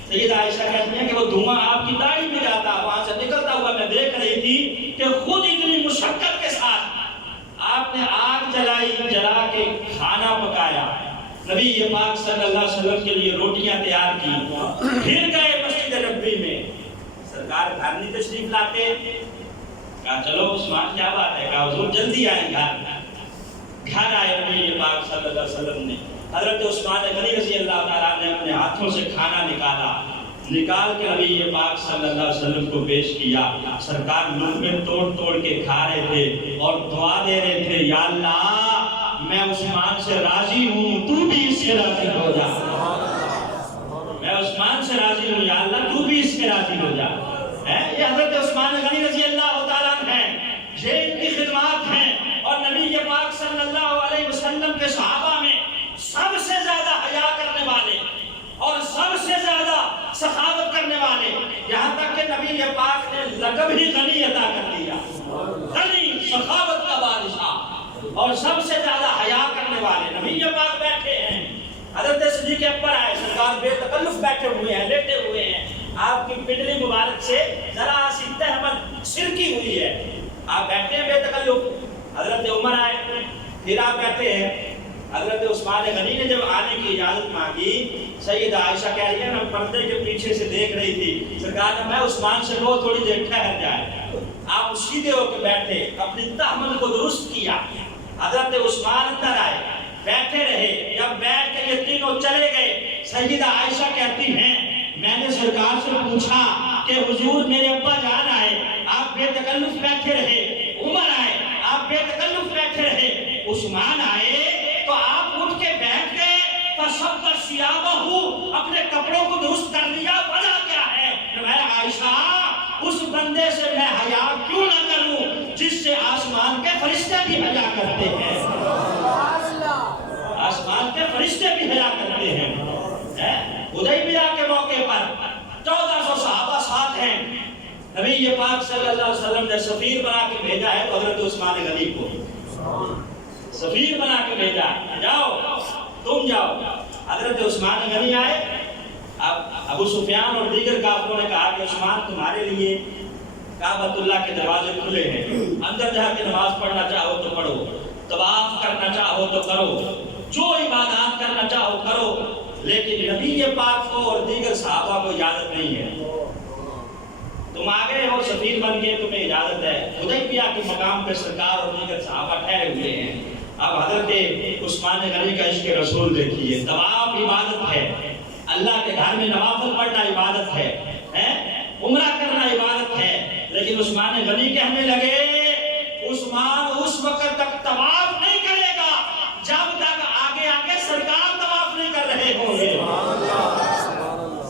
سیدہ عائشہ کہتی ہیں کہ وہ دھواں آپ کی داڑھی میں جاتا، وہاں سے نکلتا ہوا میں دیکھ رہی تھی کہ خود اتنی مشقت کے ساتھ آپ نے آگ جلائی، جلا کے کھانا پکایا، نبی پاک صلی اللہ علیہ وسلم کے لیے روٹیاں تیار کی، پھر گئے مسجد نبوی میں، سرکار گھر نہیں تشریف لاتے، کہا چلو عثمان کیا بات ہے، کہا حضور جلدی آئیں گھر آئے نبی پاک صلی اللہ علیہ وسلم نے، حضرت عثمان غنی رضی اللہ تعالیٰ نے اپنے ہاتھوں سے کھانا نکالا، نکال کے نبی پاک صلی اللہ علیہ وسلم کو پیش کیا، سرکار لقمے توڑ توڑ کے کھا رہے تھے اور دعا دے رہے تھے، یا اللہ میں عثمان سے راضی ہوں، تو بھی اس سے راضی ہو جا، میں عثمان سے راضی ہوں، یا اللہ تو بھی اس سے راضی ہو جا۔ یہ حضرت عثمان غنی رضی اللہ تعالیٰ ہیں، یہ ان کی خدمات ہیں، اور نبی پاک صلی اللہ علیہ وسلم کے صحابہ میں سب سے زیادہ حیا کرنے والے اور سب سے زیادہ سخاوت کرنے والے، یہاں تک کہ نبی پاک نے لقب ہی غنی عطا کر دیا، غنی سخاوت کا بادشاہ اور سب سے زیادہ حیا کرنے والے۔ نبی پاک بیٹھے ہیں، حضرت صدیق اکبر آئے، سرکار بے تکلف بیٹھے ہوئے ہیں، لیٹے ہوئے ہیں، آپ کی پنڈلی مبارک سے ذرا سی تہمت سرکی ہوئی ہے، آپ بیٹھے ہیں بے تکلف۔ حضرت عمر آئے، پھر آپ بیٹھے ہیں، حضرت عثمان غنی نے جب آنے کی اجازت مانگی، سیدہ عائشہ کہہ رہی ہے میں پردے کے پیچھے سے دیکھ رہی تھی، سرکار نے میں عثمان سے وہ تھوڑی دیر ٹھہر جائے، آپ سیدھے ہو کے بیٹھے، اپنی تہمت کو درست کیا۔ حضرت عثمان اندر آئے، بیٹھے رہے، جب بیٹھ کے یہ تینوں چلے گئے، سیدہ عائشہ کہتی ہیں میں نے سرکار سے پوچھا کہ حضور میرے ابا جان آئے، آپ بے تکلف بیٹھے رہے، عمر آئے، آپ بے تکلف بیٹھے رہے، عثمان آئے تو آپ اٹھ کے بیٹھ گئے، فَصَبَّ ثِيَابَهُ اپنے کپڑوں کو درست کر لیا، وجہ کیا ہے؟ میں عائشہ اس بندے سے میں حیا کیوں نہ کروں جس سے آسمان کے فرشتے بھی حیا کرتے ہیں، آسمان کے فرشتے بھی حیا کرتے ہیں۔ حدیبیہ کے موقع پر 1400 صحابہ ساتھ ہیں، نبی پاک صلی اللہ علیہ وسلم نے سفیر بنا کے بھیجا ہے تو حضرت عثمان غنی کو سفیر بنا کے بھیجا، جاؤ تم جاؤ۔ حضرت عثمان غنی آئے، اب ابو سفیان اور دیگر کافروں نے کہا کہ عثمان تمہارے لیے کعبۃ اللہ کے دروازے کھلے ہیں، اندر جا کے نماز پڑھنا چاہو تو پڑھو، طواف کرنا چاہو تو کرو، جو عبادات کرنا چاہو کرو، لیکن نبی پاک کو اور دیگر صحابہ کو اجازت نہیں ہے۔ تم آگے ہو سفیر بن کے، تمہیں اجازت ہے، حدیبیہ کے مقام پہ سرکار اور دیگر صحابہ ٹھہرے ہوئے ہیں۔ اب حضرت عثمان غنی کا عشق رسول دیکھیے، طواف عبادت ہے، اللہ کے گھر میں نوافل پڑھنا عبادت ہے، عمرہ کرنا عبادت ہے، لیکن عثمان غنی کہنے لگے عثمان اس وقت تک طواف نہیں کرے گا جب تک آگے آگے سرکار طواف نہیں کر رہے ہوں گے۔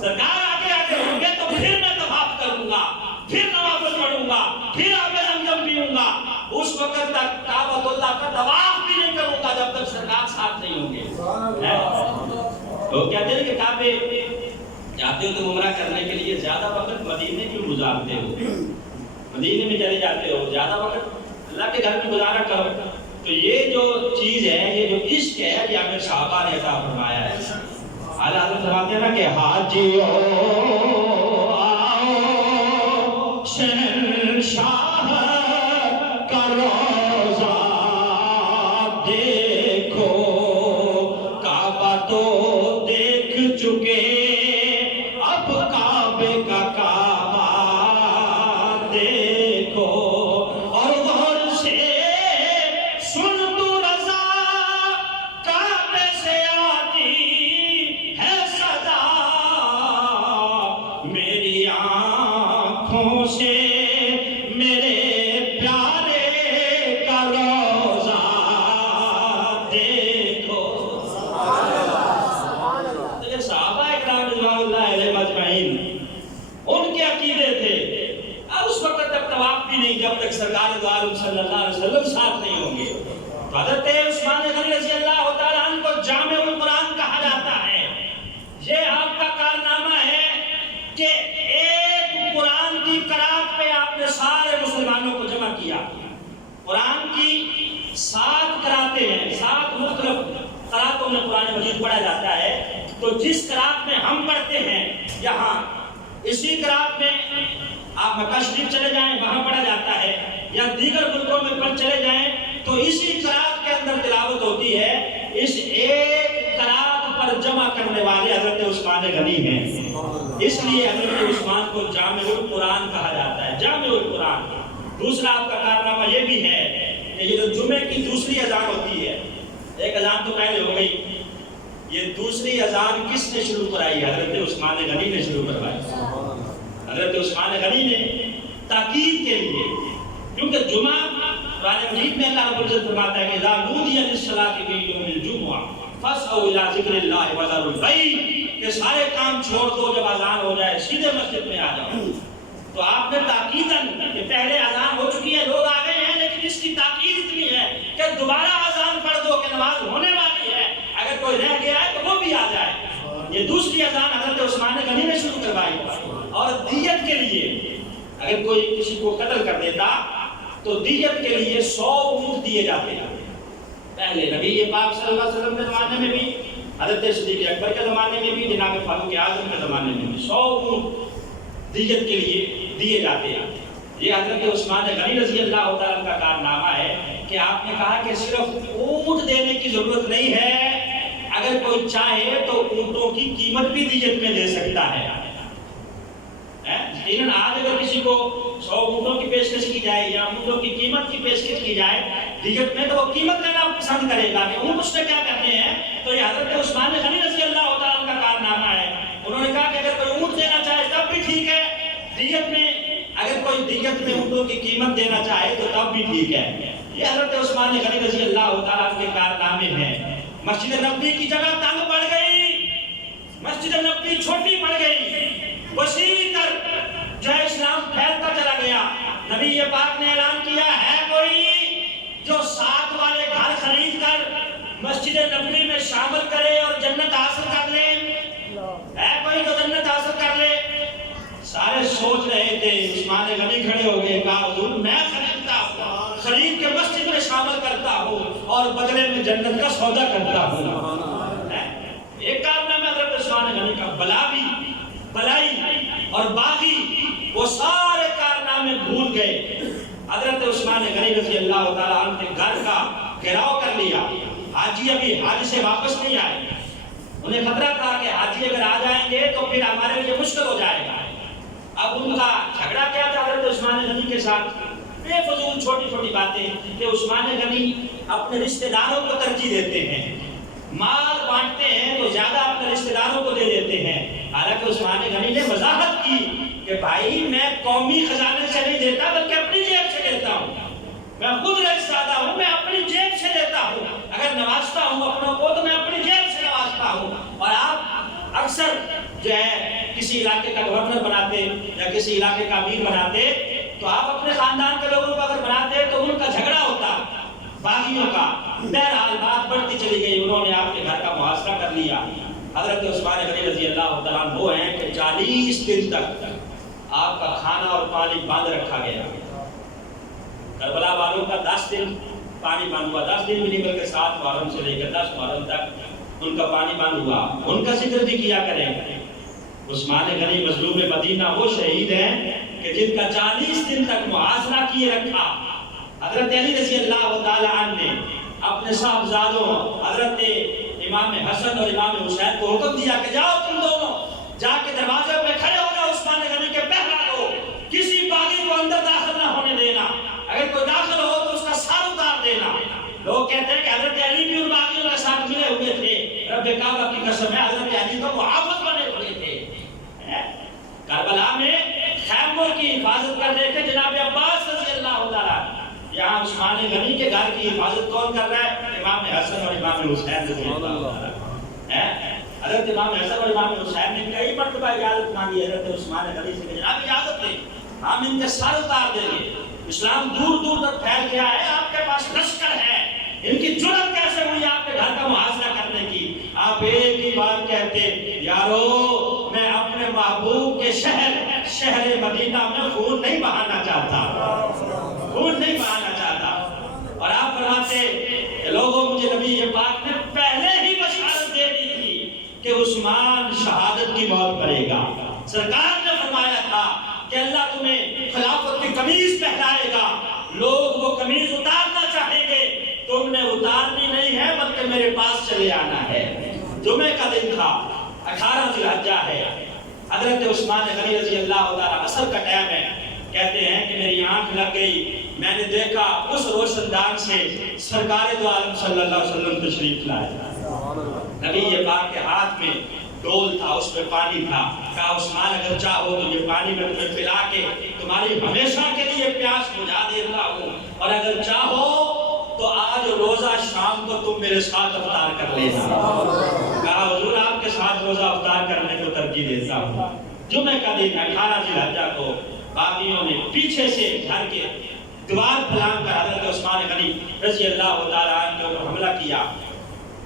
سرکار آگے آگے ہوں گے تو پھر میں طواف کروں گا، پھر نوافل پڑھوں گا، پھر آب زمزم پیوں گا، اس وقت تک کعبۃ اللہ کا طواف بھی نہیں کروں گا جب تک سرکار ساتھ نہیں ہوں گے۔ وہ کہتے ہیں کہ کعبے جاتے ہو تو عمرہ کرنے کے لیے زیادہ وقت مدینے کیوں گزارتے ہو؟ مدینے میں چلے جاتے ہو، زیادہ وقت اللہ کے گھر میں گزارا کرو۔ تو یہ جو چیز ہے، یہ جو عشق ہے، یہ ہمیں صحابہ نے عطا فرمایا ہے۔ اعلیٰ حضرت فرماتے ہیں نا کہ حاجیو آؤ شہنشاہ کا روضہ دیکھو، کعبہ تو دیکھ چکے اب کعبے کا کعبہ دیکھو، اور غور سے سن تو رضا کعبے سے آتی ہے صدا، میری آنکھوں سے میرے پیارے کا روضہ دیکھو۔ یہ صحابہ اکرام رضوان اللہ علیہم اجمعین ان کے عقیدے تھے۔ اب اس وقت تک طواف بھی نہیں جب تک سرکار دو عالم صلی اللہ علیہ وسلم ساتھ نہیں ہوں گے۔ تو حضرت عثمان غنی رضی اللہ تعالیٰ عنہ کو جامع القرآن کہا جاتا ہے۔ یہ آپ کا کارنامہ ہے کہ ایک قرآن کی قرأت پہ آپ نے سارے مسلمانوں کو جمع کیا۔ قرآن کی 7 قرأتیں ہیں، 7 مختلف قرأتوں میں قرآن مجید پڑھا جاتا ہے۔ تو جس قرأت میں ہم پڑھتے ہیں یہاں، اسی قرأت میں آپ مکہ شریف چلے جائیں وہاں پڑھا جاتا ہے، یا دیگر ملکوں میں پڑھ چلے جائیں تو اسی قرأت کے اندر تلاوت ہوتی ہے۔ اس ایک قرأت پر جمع کرنے والے حضرت عثمان غنی ہیں، اس لیے حضرت عثمان کو جامع القرآن کہا جاتا ہے، جامع القرآن۔ دوسرا آپ کا کارنامہ یہ بھی ہے کہ یہ جو جمعے کی دوسری اذان ہوتی ہے، ایک اذان تو پہلے ہو گئی، یہ دوسری اذان کس نے شروع کرائی؟ حضرت عثمان غنی نے شروع کروائی۔ حضرت عثمان غنی نے تاکید کے لیے، کیونکہ جمعہ قرآن مجید میں اللہ رب العزت فرماتا ہے کہ اذا نودی للصلاۃ فی یوم الجمعہ فاسعوا الی ذکر اللہ وذروا البیع، کہ سارے کام چھوڑ دو، جب اذان ہو جائے سیدھے مسجد میں آ جاؤ۔ تو آپ نے تاکیداً کہ پہلے اذان ہو چکی ہے، لوگ آ گئے ہیں، لیکن اس کی تاکید اتنی ہے کہ دوبارہ اذان پڑھ دو کہ نماز ہونے والی ہے، اگر کوئی رہ گیا ہے تو وہ بھی آ جائے۔ یہ دوسری اذان حضرت عثمان غنی نے شروع کروائی۔ اور دیت کے لیے اگر کوئی کسی کو قتل کر دیتا تو دیت کے لیے 100 اونٹ دیے جاتے ہیں۔ پہلے نبی پاک صلی اللہ علیہ وسلم کے زمانے میں بھی، حضرت صدیق اکبر کے زمانے میں بھی، جناب فاروق اعظم کے زمانے میں بھی 100 اونٹ دیت کے لیے دیے جاتے ہیں۔ یہ حضرت عثمان غنی رضی اللہ تعالیٰ کا کارنامہ ہے کہ آپ نے کہا کہ صرف اونٹ دینے کی ضرورت نہیں ہے، اگر کوئی چاہے تو اونٹوں کی قیمت بھی دیت میں دے سکتا ہے۔ یقیناً آج اگر کسی کو 100 اونٹوں کی پیشکش کی جائے یا اونٹوں کی قیمت کی پیشکش کی جائے دیت میں، تو وہ قیمت لینا پسند کرے گا کہ اونٹ اس نے کیا کرتے ہیں۔ تو یہ حضرت عثمان غنی رضی اللہ تعالیٰ کا کارنامہ ہے۔ انہوں نے کہا کہ اگر کوئی اونٹ دینا چاہے تب بھی ٹھیک ہے، دیت میں اگر کوئی دیت میں اونٹوں کی قیمت دینا چاہے تو تب بھی ٹھیک ہے۔ یہ حضرت عثمان غنی رضی اللہ تعالیٰ کے کارنامے ہیں۔ مسجد نبوی کی جگہ تنگ پڑ گئی، مسجد نبوی چھوٹی پڑ گئی، وسیع کر جو ہے اسلام پھیلتا چلا گیا۔ نبی پاک نے اعلان کیا ہے کوئی جو 7 والے گھر خرید کر مسجد نبوی میں شامل کرے اور جنت حاصل کر لے؟ ہے کوئی جو جنت حاصل کر لے؟ سارے سوچ رہے تھے، عثمان غنی کھڑے ہو گئے، کہا حضور میں خریدتا ہوں، خرید کے مسجد میں شامل کرتا ہوں اور بدلے میں جنت کا سودا کرتا ہوں۔ ایک کارنامہ حضرت عثمان غنی کا، بلائی اور باغی وہ سارے کارنامے بھول حضرت عثمان غنی رضی اللہ تعالیٰ عنہ کے گھر کا گھیراؤ کر لیا. حاجی ابھی حج سے واپس نہیں آئے. انہیں خطرہ تھا کہ حاجی اگر آ جائیں گے تو پھر ہمارے لیے مشکل ہو جائے گا. اب ان کا جھگڑا کیا تھا حضرت عثمان غنی کے ساتھ؟ بے فضول چھوٹی چھوٹی باتیں کہ عثمان غنی اپنے رشتہ داروں کو ترجیح دیتے ہیں. مال بانٹتے ہیں تو زیادہ اپنے رشتہ داروں کو دے دیتے ہیں. حالانکہ عثمان غنی نے وضاحت کی کہ بھائی میں قومی خزانے سے نہیں دیتا بلکہ اپنی جیب سے دیتا ہوں. میں خود رئیس زادہ ہوں, میں اپنی جیب سے دیتا ہوں. اگر نوازتا ہوں اپنوں کو تو میں اپنی جیب سے نوازتا ہوں. اور آپ اکثر جو ہے کسی علاقے کا گورنر بناتے یا کسی علاقے کا امیر بناتے تو آپ اپنے خاندان کے لوگوں کو اگر بناتے تو ان کا جھگڑا ہوتا باغیوں کا. بہرحال بات بڑھتی چلی گئی. انہوں نے آپ کے گھر کا محاصرہ کر لیا. حضرت عثمان غنی رضی اللہ تعالیٰ عنہ وہ ہیں کہ 40 دن تک آپ کا کھانا اور پانی باندھ رکھا گیا. کربلا والوں کا 10 دن پانی بند ہوا. 10 دن بھی نہیں بلکہ 7 محرم سے لے کر 10 محرم تک ان کا پانی بند ہوا. ان کا ذکر بھی کیا کریں. عثمان غنی مظلوم مدینہ وہ شہید ہیں کہ جن کا 40 دن تک محاصرہ کیے رکھا. حضرت علی رضی اللہ تعالی عنہ نے اپنے صاحبزادوں حضرت امام حسن اور امام حسین کو حکم دیا کہ جاؤ تم دونوں جا کے دروازے پہ کھڑے ہو جاؤ, عثمان غنی کے پہرا دو, کسی باغی کو اندر داخل نہ ہونے دینا. اگر کوئی داخل ہو تو اس کا سر اتار دینا. لوگ کہتے ہیں کہ حضرت علی بھی ان باغیوں کے ساتھ ملے ہوئے تھے. رب کعبہ کی قسم ہے حضرت علی تو محافظ بنے ہوئے تھے. کربلا میں خیموں کی حفاظت کر رہے تھے جناب عباس رضی اللہ تعالیٰ. یہاں عثمان غنی کے گھر کی حفاظت کون کر رہا ہے؟ امام حسن اور امام حسین رضی اللہ تعالیٰ. حضرت امام حسن اور امام حسین نے کئی مرتبہ اجازت مانگی حضرت عثمان غنی سے کہ جناب اجازت دیں, ہم ان کے سر اتار دیں گے. اسلام دور دور تک پھیل گیا ہے, آپ کے پاس لشکر ہے, ان کی جرأت کیسے ہوئی آپ کے گھر کا محاصرہ کرنے کی؟ آپ ایک ہی بات کہتے, یارو میں اپنے محبوب کے شہر مدینہ میں خون نہیں بہانا چاہتا, خون نہیں بہانا چاہتا. اور آپ فرماتے کہ لوگوں مجھے نبی پاک نے پہلے ہی بشارت دے دی تھی کہ عثمان شہادت کی موت کرے گا. سرکار نے فرمایا تھا کہ اللہ تمہیں خلافت کی قمیض پہنائے گا, لوگ وہ قمیض اتارنا چاہیں گے, تم نے اتارنی نہیں ہے بلکہ میرے پاس چلے آنا ہے. جمعے کا دن تھا, 18 ذی الحجہ ہے. حضرت عثمان غنی رضی اللہ تعالیٰ عصر کا ٹائم ہے. کہتے ہیں کہ میری آنکھ لگ گئی, میں نے دیکھا اس روشن دان سے سرکار دو عالم صلی اللہ علیہ وسلم تشریف لائے. نبی پاک کے ہاتھ میں ڈول تھا, اس میں پانی تھا. کہا عثمان اگر چاہو تو یہ پانی میں تمہیں پلا کے تمہاری ہمیشہ کے لیے پیاس بجھا دیتا ہوں, اور اگر چاہو تو آج روزہ شام کو تم میرے ساتھ افطار کر لینا. کہا حضور آپ کے ساتھ روزہ افطار کرنے کو ترجیح دیتا ہوں. جمعہ کا دن 18 ذی الحجہ کو باغیوں نے پیچھے سے گھر کے دیوار پھلانگ کر حضرت عثمان غنی رضی اللہ تعالیٰ عنہ کے اوپر حملہ کیا.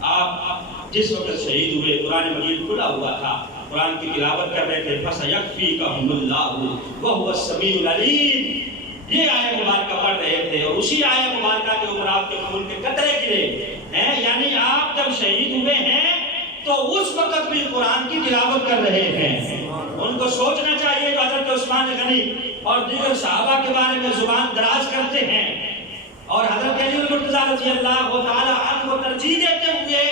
آپ جس وقت شہید ہوئے قرآن مجید کھلا ہوا تھا, قرآن کی تلاوت کر رہے تھے, فَسَيَكْفِيكَهُمُ اللَّهُ وَهُوَ السَّمِيعُ الْعَلِيمُ. یہ آیت مبارکہ پڑھ رہے تھے اور اسی آیت مبارکہ کے اوپر آپ کے خون کے قطرے گرے ہیں. یعنی آپ جب شہید ہوئے ہیں تو اس وقت بھی قرآن کی تلاوت کر رہے ہیں. ان کو سوچنا چاہیے کہ حضرت عثمان غنی اور دیگر صحابہ کے بارے میں زبان دراز کرتے ہیں اور حضرت علی المرتضیٰ رضی اللہ تعالی عنہ کو ترجیح دیتے ہوئے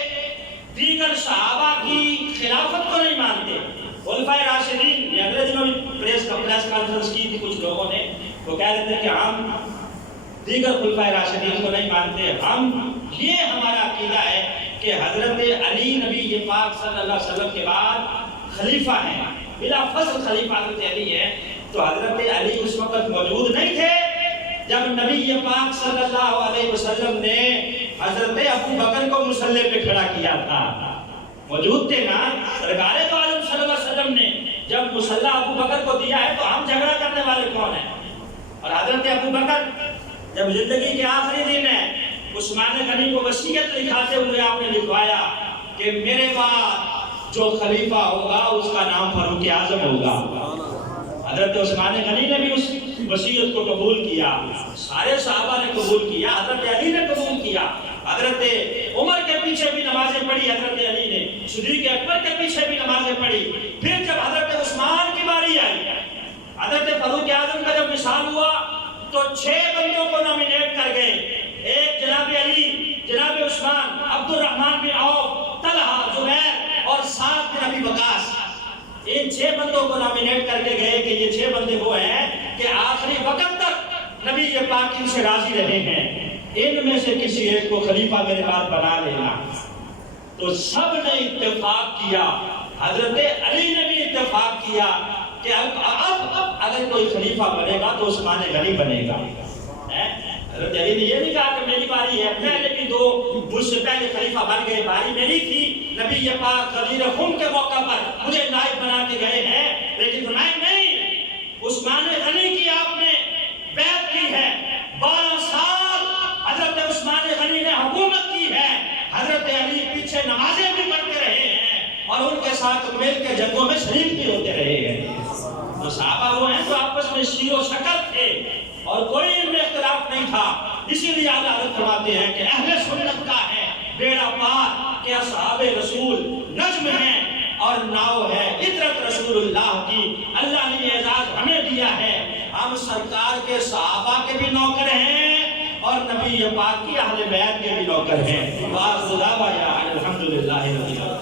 دیگر صحابہ کی خلافت کو نہیں مانتے. خلفائے راشدین نے اگلے دنوں پریس کانفرنس کی تھی کچھ لوگوں نے, وہ کہہ رہے تھے کہ ہم دیگر خلفائے راشدین کو نہیں مانتے, ہم یہ ہمارا عقیدہ ہے کہ حضرت علی نبی پاک صلی اللہ علیہ وسلم کے بعد خلیفہ ہیں, بلا فصل خلیفہ حضرت علی ہے. تو حضرت علی اس وقت موجود نہیں تھے جب نبی پاک صلی اللہ علیہ وسلم نے حضرت ابو بکر کو مصلی پہ کھڑا کیا تھا. موجود تھے نا, سرکار دو عالم صلی اللہ علیہ وسلم نے جب مصلی ابو بکر کو دیا ہے تو ہم جھگڑا کرنے والے کون ہیں؟ اور حضرت ابو بکر جب زندگی کے آخری دن ہے عثمان غنی کو وصیت لکھاتے ہوئے آپ نے لکھوایا کہ میرے بعد جو خلیفہ ہوگا اس کا نام فاروق اعظم ہوگا. حضرت عثمان غنی نے بھی اس وصیت کو قبول کیا, سارے صحابہ نے قبول کیا, حضرت علی نے قبول کیا. حضرت عمر کے پیچھے بھی نمازیں پڑھی حضرت علی نے, صدیق اکبر کے پیچھے بھی نمازیں پڑھی. پھر جب حضرت عثمان کی باری آئی, حضرت فاروق اعظم کا جب وصال ہوا تو 6 بندوں کو نامینیٹ کر گئے، ایک جناب علی، جناب عثمان، عبد الرحمن بن عوف، طلحہ، زبیر اور سعد بن ابی وقاص، ان 6 بندوں کو نامینیٹ کر کے گئے کہ یہ 6 بندے وہ ہیں کہ آخری وقت تک نبی پاک ان سے راضی رہے ہیں، ان میں سے کسی ایک کو خلیفہ میرے بعد بنا لینا۔ تو سب نے اتفاق کیا، حضرت علی نے بھی اتفاق کیا کہ اب اگر کوئی خلیفہ بنے گا تو عثمان غنی بنے گا۔ حضرت علی نے یہ نہیں کہا کہ میری باری ہے، پہلے بھی 2 مجھ سے پہلے خلیفہ بن گئے، باری میری تھی، نبی پاک غدیر خم کے موقع پر مجھے نائب بنا کے گئے ہیں، لیکن فرمایا نہیں، عثمان غنی کی آپ نے بیعت کی ہے، 12 سال حضرت عثمان غنی نے حکومت کی ہے، حضرت علی پیچھے نمازیں بھی پڑھتے رہے ہیں اور ان کے ساتھ مل کے جنگوں میں شریک بھی ہوتے رہے ہیں۔ تو صحابہ وہ ہیں جو آپس میں شیر و شکر تھے اور کوئی ان میں اختلاف نہیں تھا، اسی لیے اعلیٰ حضرت فرماتے ہیں کہ اہل سنت کا ہے بیڑا پار کہ اصحاب رسول نجم ہیں اور ناؤ ہے عطرت رسول اللہ کی، اللہ نے یہ اعزاز ہمیں دیا ہے، ہم سرکار کے صحابہ کے بھی نوکر ہیں اور نبی پاک کی اہل بیت کے بھی نوکر ہیں۔ وآخر دعوانا الحمدللہ رب العالمین۔